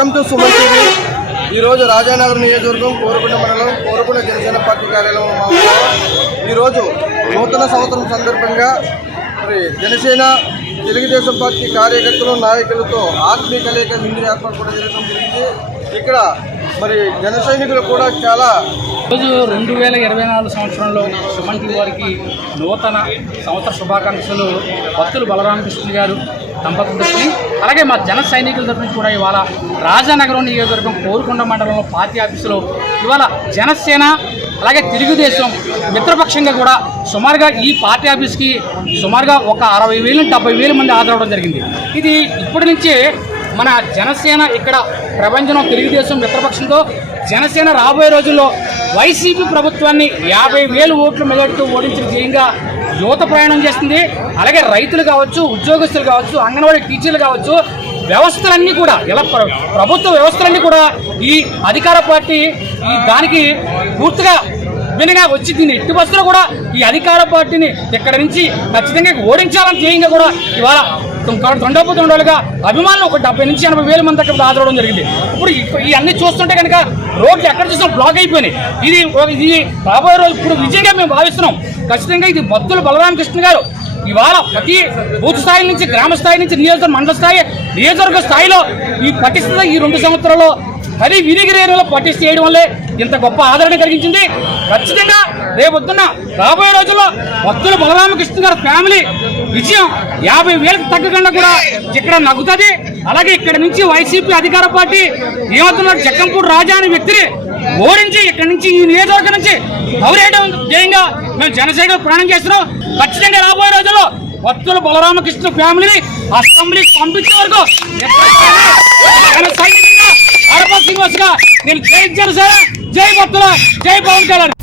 Welcome to Suman TV. ఈరోజు రాజానగర్ నియోజకవర్గం కోరుకొండ మండలం కోరుకొండ జనసేన పార్టీ కార్యాలయంలో ఈరోజు నూతన సంవత్సరం సందర్భంగా మరి జనసేన తెలుగుదేశం పార్టీ కార్యకర్తలు నాయకులతో ఆత్మీయ కలయిక విందు ఏర్పాటు కూడా జరగడం జరిగింది. ఇక్కడ మరి జన సైనికులు కూడా చాలా రోజు 2024 సంవత్సరంలో సుమన్ టీవీ వారికి నూతన సంవత్సర శుభాకాంక్షలు భక్తులు బలరామకృష్ణ గారు దంపతులకి, అలాగే మా జన సైనికుల తరఫు నుంచి కూడా ఇవాళ రాజానగరం నియోజకవర్గం కోరుకొండ మండలంలో పార్టీ ఆఫీసులో ఇవాళ జనసేన అలాగే తెలుగుదేశం మిత్రపక్షంగా కూడా సుమారుగా ఈ పార్టీ ఆఫీస్కి సుమారుగా ఒక 60,000 నుంచి 70,000 మంది హాజరవడం జరిగింది. ఇది ఇప్పటి నుంచే మన జనసేన ఇక్కడ ప్రపంచంలో తెలుగుదేశం మిత్రపక్షంతో జనసేన రాబోయే రోజుల్లో వైసీపీ ప్రభుత్వాన్ని 50,000 ఓట్ల మెజార్టీతో ఓడించిన ధ్యేయంగా యువత ప్రయాణం చేస్తుంది. అలాగే రైతులు కావచ్చు, ఉద్యోగస్తులు కావచ్చు, అంగన్వాడీ టీచర్లు కావచ్చు, వ్యవస్థలన్నీ కూడా ఇలా ప్రభుత్వ వ్యవస్థలన్నీ కూడా ఈ అధికార పార్టీ ఈ దానికి పూర్తిగా వినగా వచ్చి దీన్ని ఎట్టి బస్సులో కూడా ఈ అధికార పార్టీని ఇక్కడ నుంచి ఖచ్చితంగా ఓడించాలని ధ్యేయంగా కూడా ఇవాళ తొండలుగా అభిమానులు ఒక 70,000 నుంచి 80,000 మంది దగ్గర హాజరవడం జరిగింది. ఇప్పుడు ఈ అన్ని చూస్తుంటే కనుక రోడ్లు ఎక్కడ చూసినా బ్లాక్ అయిపోయినాయి. ఇది రాబోయే రోజు ఇప్పుడు విజయంగా మేము భావిస్తున్నాం. ఖచ్చితంగా ఇది భక్తులు బలరామకృష్ణ గారు ఇవాళ ప్రతి బూత్ స్థాయి నుంచి, గ్రామ స్థాయి నుంచి, నియోజకవర్గ మండల స్థాయి, నియోజకవర్గ స్థాయిలో ఈ పటిష్టత ఈ 2 సంవత్సరాల్లో అది వినిగిరేణులో పటిష్ట చేయడం వల్లే ఇంత గొప్ప ఆదరణ కలిగించింది. ఖచ్చితంగా రేపొద్దున్న రాబోయే రోజుల్లో భక్తులు బలరామకృష్ణ గారి ఫ్యామిలీ విజయం 50,000కి తగ్గకుండా కూడా ఇక్కడ నగ్గుతుంది. అలాగే ఇక్కడ నుంచి వైసీపీ అధికార పార్టీ ఏమవుతున్నారు జక్కంపూడి రాజా అనే వ్యక్తిని ఓడించి ఇక్కడ నుంచి ఈ నియోజకవర్గం నుంచి గౌరవేయడం ధ్యేయంగా మేము జనసేన ప్రయాణం చేస్తున్నాం. ఖచ్చితంగా రాబోయే రోజుల్లో భక్తులు బలరామకృష్ణ ఫ్యామిలీని అసెంబ్లీకి పంపించే వరకు శ్రీనివాస్ గా నేను జై జనసేన, జై భక్తుల, జై పవన్ కళ్యాణ్.